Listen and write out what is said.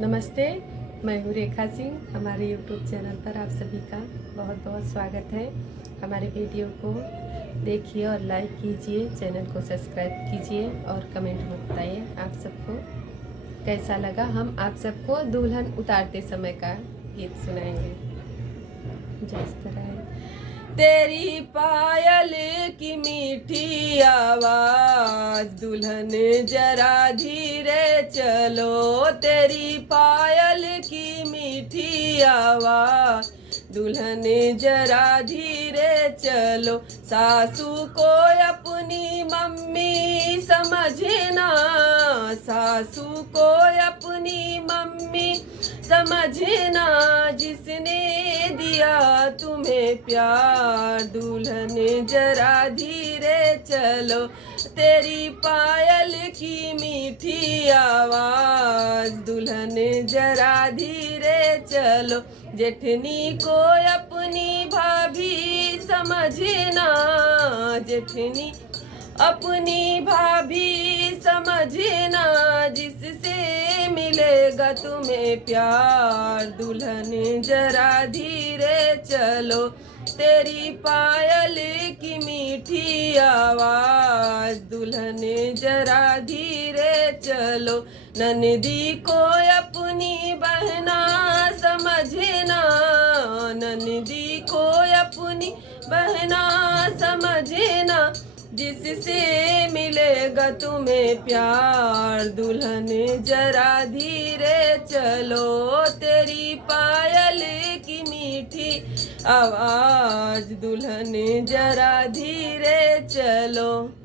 नमस्ते, मैं हूँ रेखा सिंह। हमारे यूट्यूब चैनल पर आप सभी का बहुत बहुत स्वागत है। हमारे वीडियो को देखिए और लाइक कीजिए, चैनल को सब्सक्राइब कीजिए और कमेंट में बताइए आप सबको कैसा लगा। हम आप सबको दुल्हन उतारते समय का गीत सुनाएंगे जो इस तरह है। तेरी पायल की मीठी आवाज, दुल्हन जरा धीरे चलो। तेरी पायल की मीठी आवाज, दुल्हन जरा धीरे चलो। सासू को अपनी मम्मी समझना, सासू को अपनी मम्मी समझना, जिसने दिया तुम्हें प्यार। दुल्हन जरा धीरे चलो, तेरी पायल की मीठी आवाज, दुल्हन जरा धीरे चलो। जेठनी को अपनी भाभी समझना, जेठनी अपनी भाभी समझना, जिससे मिलेगा तुम्हें प्यार। दुल्हन जरा धीरे चलो, तेरी पायल की मीठी आवाज, दुल्हन जरा धीरे चलो। ननदी को अपनी बहना समझना, ननदी को अपनी बहना समझना, जिससे मिलेगा तुम्हें प्यार। दुल्हन जरा धीरे चलो, तेरी पायल की मीठी आवाज, दुल्हन जरा धीरे चलो।